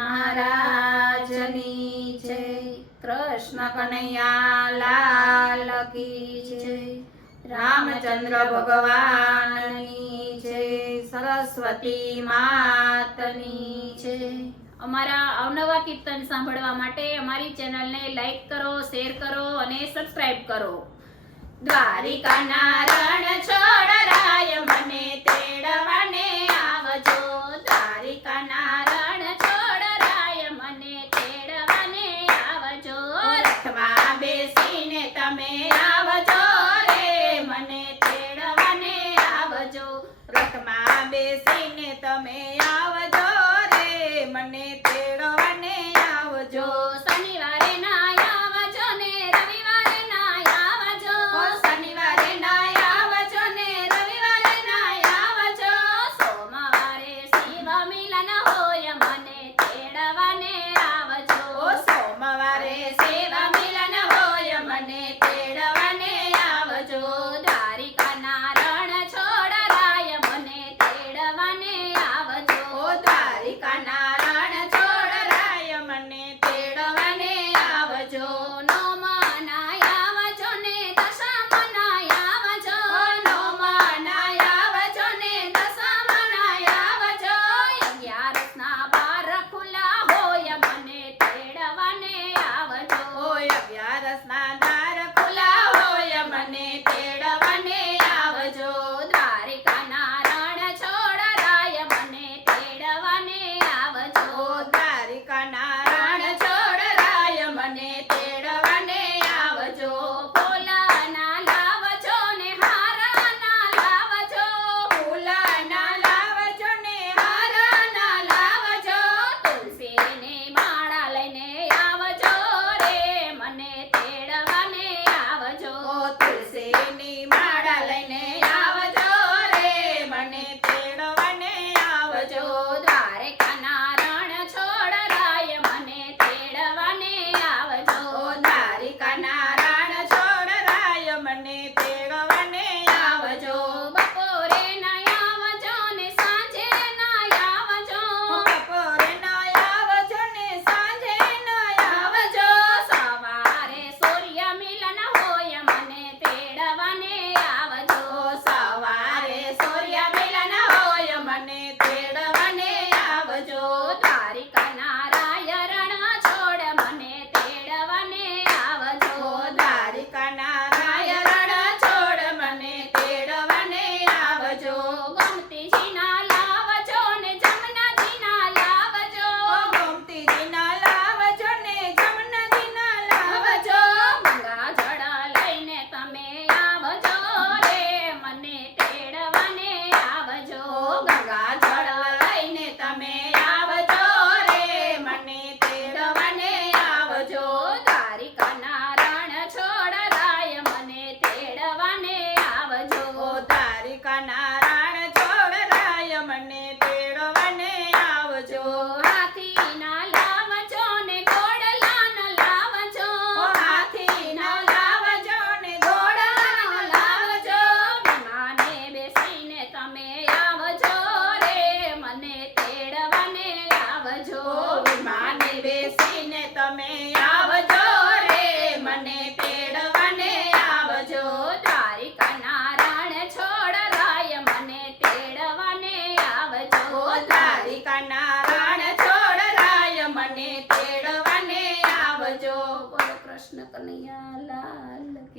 મહારાજની જય. કૃષ્ણ કનૈયા લાલ કી જય. રામચંદ્ર ભગવાનની જય. સરસ્વતી માતની જય. અમારા અવનવા કીર્તન સાંભળવા માટે અમારી ચેનલને લાઈક કરો, શેર કરો અને સબસ્ક્રાઇબ કરો. દ્વારિકાના રણ છોડરાય મને તેડવાને આવજો. દ્વારિકાના રણ છોડરાય મને તેડવાને આવજો. રથમાં બેસીને તમે આવજો રે મને તેડવાને આવજો. રથમાં બેસીને તમે આવજો રે મને તેડવાને આવજો. શનિવારે ના આવજો ને રવિવારે ના આવજો. શનિવારે ના આવજો ને રવિવારે ના આવજો. સોમવારે શિવ મિલન હોય મને તેડવાને આવજો. સોમવારે શિવ મિલન હોય મને તેડવાને આવજો. દ્વારિકાના રણ છોડરાય મને તેડવાને આવજો. દ્વારિકાના રણ છોડરાય મને તેડવાને આવજો. નોમનાય આવજો ને દશામનાય આવજો. નોમનાય આવજો ને દશામનાય આવજો. 11ના બાર ખુલ્લા હોય મને તેડવાને આવજો. 11ના દાર ખુલ્લા હોય મને તેડવાને આવજો. દ્વારિકાના રણ છોડરાય મને તેડવાને આવજો. દ્વારિકાના રણ છોડરાય મને તેડવાને આવજો. ફૂલના લાવજો ને હારના લાવજો. ફૂલના લાવજો ને હારના લાવજો. તુલસીની માળા લઈને આવજો રે મને તેડવાને આવજો. તુલસીની માળા લઈને આવજો રે મને તેડવાને આવજો. દ્વારિકાના રણ છોડરાય મને તેડવાને આવજો. દ્વારિકાના રણ છોડરાય મને તેડવાને આવજો. બપોરે ના આવજો ને સાંજે ના આવજો. બપોરે ના આવજો ને સાંજે ના આવજો. સવારે સૂર્ય મિલન હોય મને તેડવાને આવજો. સવારે સૂર્ય મિલન હોય મને તેડવાને આવજો. દ્વારિકાના રાય રણ છોડ મને તેડવાને આવજો. દ્વારિકાના રાય રણ છોડ મને તેડવાને આવજો. ગોમતીજીના લાવજો ને જમનાજીના લાવજો. ગોમતીજીના લાવજો ને જમનાજીના લાવજો. ગંગાજળ લઈને તમે આવજો રે મને તેડવાને આવજો. ગંગાજળ લઈને તમે આવજો રે મને તેડવાને આવજો. દ્વારિકાના રણ છોડરાય મને તેડવાને આવજો. દ્વારિકાના રણ છોડરાય મને તેડવાને આવજો. હાથીના લાવજો ને ઘોડલાના લાવજો. હાથીના લાવજો ને ઘોડલાના લાવજો. વિમાને બેસીને તમે આવજો રે મને તેડવાને આવજો. વિમાને બેસીને તમે આવજો રે મને તેડવાને આવજો. દ્વારિકાના રણ છોડરાય મને તેડવાને આવજો. દ્વારિકાના રણ છોડરાય મને તેડવાને આવજો. બોલો કૃષ્ણ કનૈયા લાલ કી